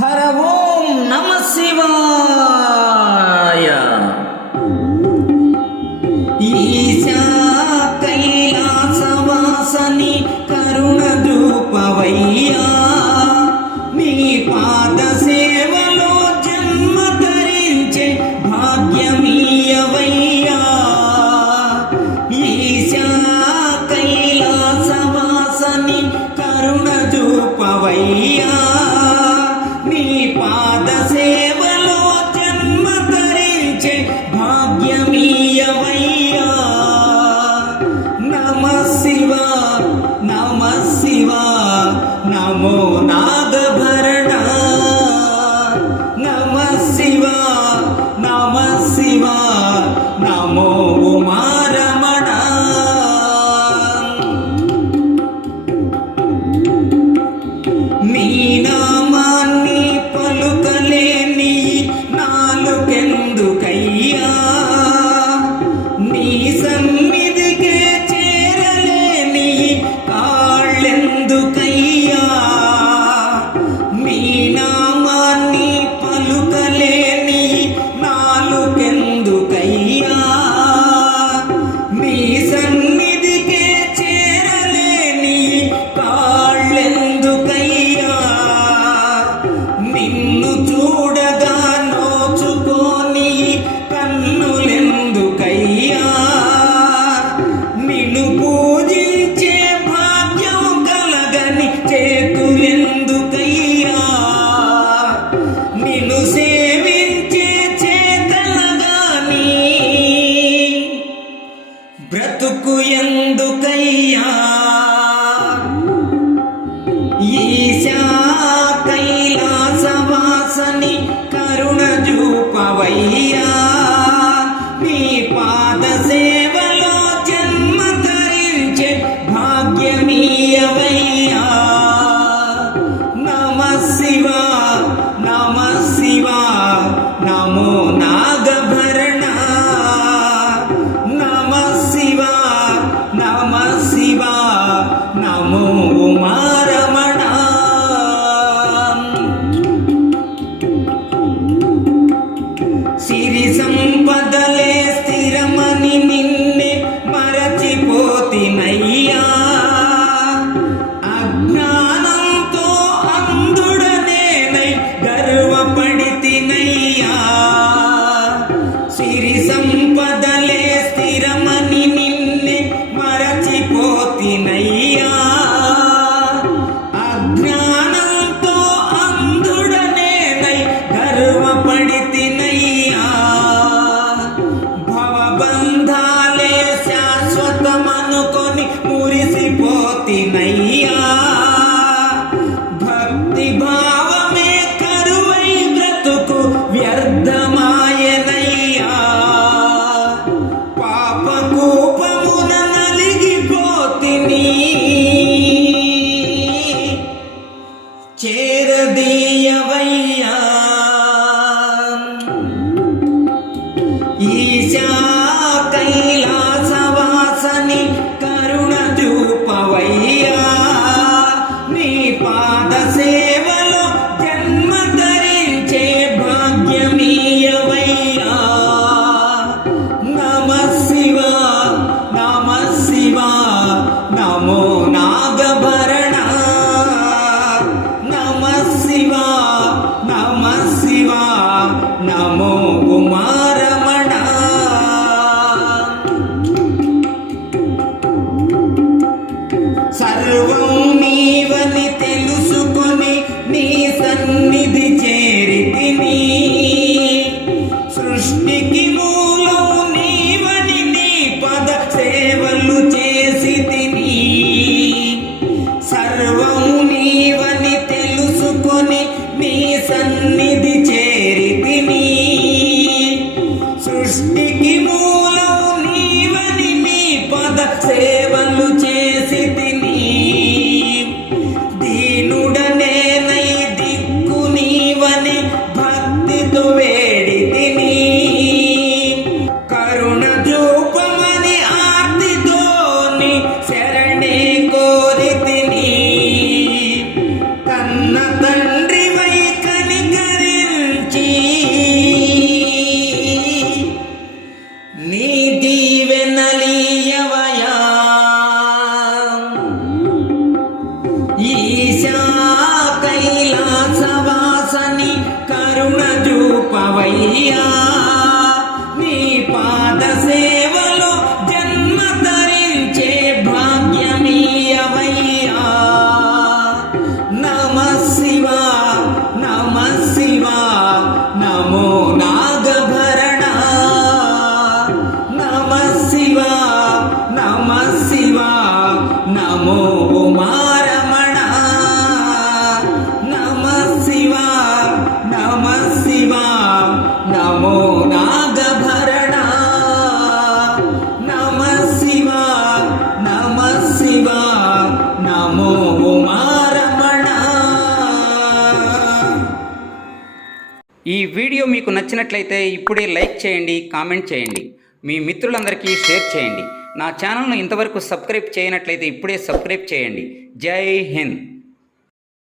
హర ఓం నమ శివాయ. ఈశా కైలాసవాసని కరుణ రూపవయ్యా, నీ పాద సేవలో జన్మ ధరించే భాగ్యమీయవయ్యా. ఈశా కైలాసవాసని కరుణ రూపవయ్యా, నీ పాద సేవలో జన్మ ధరించే భాగ్యమీయవయ్యా. నమ శివ నమ శివ నమో నాగభరణ. నమ శివ నమ శివ నమో ఉమారమణ. నీ నామాన్ని పలుకలేని నాలుకెందుకయ్యా, నీ సన్నిధికే చేరలేని కాళ్ళెందుకయ్యా. నీ నామాన్ని పలుకలేని నాలుకెందుకయ్యా, నీ సన్నిధికే చేరలేని కాళ్ళెందుకయ్యా. నిన్ను చూడగా నోచుకోని కన్నులెందుకయ్యా, నిన్ను పూజించే భాగ్యం కలగని చేతులెందుకయ్యా, నిన్ను సేవించే చేతలగాని బ్రతుకు ఎందుకయ్యా. ఈశా కైలాసవాసని కరుణ రూపవయ్యా, నీ పాద సేవలో జన్మ ధరించే భాగ్యమీయవయ్యా. నమ శివ నమ శివ నమో నాగభరణ. నమ శివ నమ శివ నమో ఉమారమణ. సిరి సంపదలే స్థిరమని నిన్నే మరచిపోతినయ్యా, అజ్ఞానంతో అంధుడనేనై గర్వపడితినయ్యా. సిరి సంపదలే స్థిరమని నిన్నే మరచిపోతినయ్యా, అజ్ఞానంతో అంధుడనేనై గర్వపడితినయ్యా. భవబంధాలే శాశ్వతమనుకొని మురిసిపోతినయ్యా, భక్తి భావమే కరువై బ్రతుకు వ్యర్థమాయనయ్యా. పాప కూపమున నలిగిపోతిని చేరదీయవయ్యా. ఈశా కైలాసవాసని కరుణ రూపవయ్యా, నీ పాద సేవలో జన్మ ధరించే భాగ్యమీయవయ్యా. నమ శివ నమ శివ నమో నాగభరణ. నమ శివ నమ శివ నమో ఉమారమణ. సర్వం నీవని తెలుసుకొని నీ సన్నిధి చేరితిని, సృష్టికి మూలం నీవని నీ పద సేవలు చేసితిని. సర్వం నీవని తెలుసుకొని నీ సన్నిధి చేరితిని, సృష్టికి మూలం నీవని నీ పద సేవలు చేసితిని. దీనుడనేనై దిక్కు నీవని భక్తితో వేడితిని, కరుణ రూపమని ఆర్తితోని శరణే కోరితిని. కన్న తండ్రివై కని రావయ్యా నీ పాద సేవలో జన్మ ధరించే భాగ్యమీయవయ్యా నమః శివా నమః శివా నమో నాగభరణ నమః శివా నమః శివా నమో ఉమారమణ నమః శివా నమః శివా నమో నాగభరణ నమః శివా నమః శివా నమో ఉమారమణ. ఈ వీడియో మీకు నచ్చినట్లయితే ఇప్పుడే లైక్ చేయండి, కామెంట్ చేయండి, మీ మిత్రులందరికీ షేర్ చేయండి. నా ఛానల్ను ఇంతవరకు సబ్స్క్రైబ్ చేయనట్లయితే ఇప్పుడే సబ్స్క్రైబ్ చేయండి. జై హింద్.